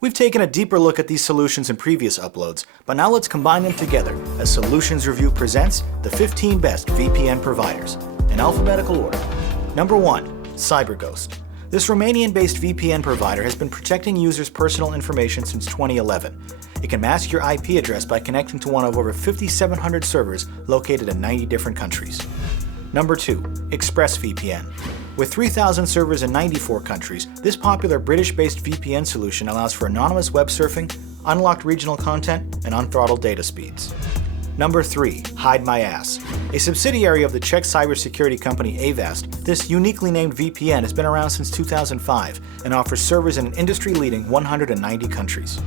We've taken a deeper look at these solutions in previous uploads, but now let's combine them together as Solutions Review presents the 15 best VPN providers, in alphabetical order. Number 1. CyberGhost. This Romanian-based VPN provider has been protecting users' personal information since 2011. It can mask your IP address by connecting to one of over 5,700 servers located in 90 different countries. Number 2. ExpressVPN. With 3,000 servers in 94 countries, this popular British-based VPN solution allows for anonymous web surfing, unlocked regional content, and unthrottled data speeds. Number 3. Hide My Ass. A subsidiary of the Czech cybersecurity company Avast, this uniquely named VPN has been around since 2005 and offers servers in an industry-leading 190 countries.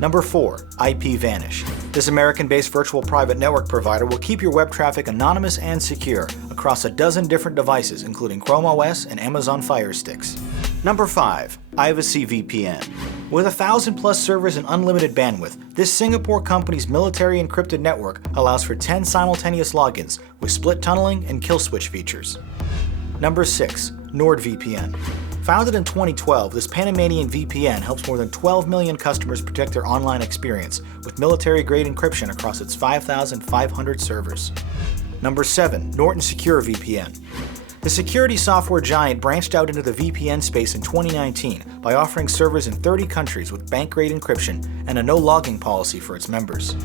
Number 4. IPVanish. This American-based virtual private network provider will keep your web traffic anonymous and secure across a dozen different devices, including Chrome OS and Amazon Fire Sticks. Number 5. Ivacy VPN. With 1,000+ servers and unlimited bandwidth, this Singapore company's military encrypted network allows for 10 simultaneous logins with split tunneling and kill switch features. Number 6. NordVPN. Founded in 2012, this Panamanian VPN helps more than 12 million customers protect their online experience with military-grade encryption across its 5,500 servers. Number 7. Norton Secure VPN. The security software giant branched out into the VPN space in 2019 by offering servers in 30 countries with bank-grade encryption and a no-logging policy for its members.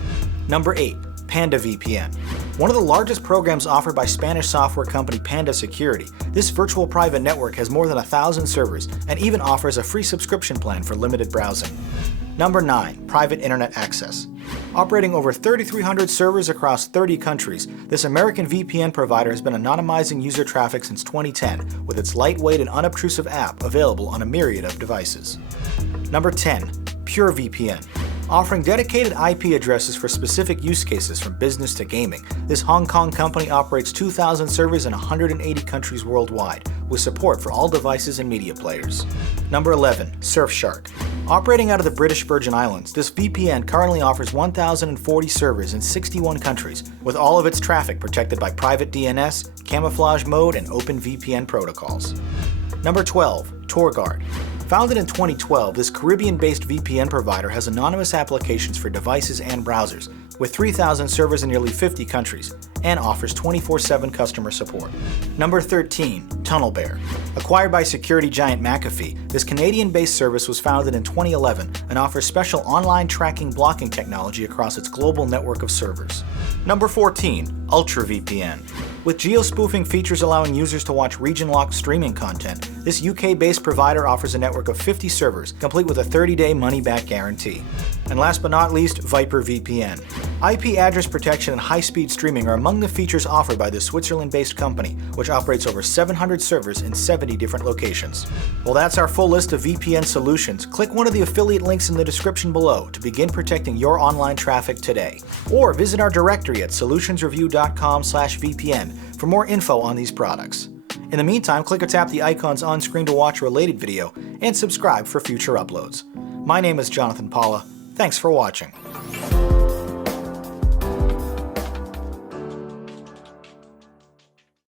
Number 8. Panda VPN. One of the largest programs offered by Spanish software company Panda Security, this virtual private network has more than 1,000 servers and even offers a free subscription plan for limited browsing. Number 9. Private Internet Access. Operating over 3,300 servers across 30 countries, this American VPN provider has been anonymizing user traffic since 2010 with its lightweight and unobtrusive app available on a myriad of devices. Number 10. PureVPN. Offering dedicated IP addresses for specific use cases from business to gaming, this Hong Kong company operates 2,000 servers in 180 countries worldwide, with support for all devices and media players. Number 11. Surfshark. Operating out of the British Virgin Islands, this VPN currently offers 1,040 servers in 61 countries, with all of its traffic protected by private DNS, camouflage mode, and open VPN protocols. Number 12. TorGuard. Founded in 2012, this Caribbean-based VPN provider has anonymous applications for devices and browsers, with 3,000 servers in nearly 50 countries, and offers 24/7 customer support. Number 13. TunnelBear. Acquired by security giant McAfee, this Canadian-based service was founded in 2011 and offers special online tracking blocking technology across its global network of servers. Number 14. UltraVPN. With geo-spoofing features allowing users to watch region-locked streaming content, this UK-based provider offers a network of 50 servers, complete with a 30-day money-back guarantee. And last but not least, ViperVPN. IP address protection and high-speed streaming are among the features offered by this Switzerland-based company, which operates over 700 servers in 70 different locations. Well, that's our full list of VPN solutions. Click one of the affiliate links in the description below to begin protecting your online traffic today. Or visit our directory at solutionsreview.com/VPN for more info on these products. In the meantime, click or tap the icons on screen to watch a related video and subscribe for future uploads. My name is Jonathan Paula. Thanks for watching.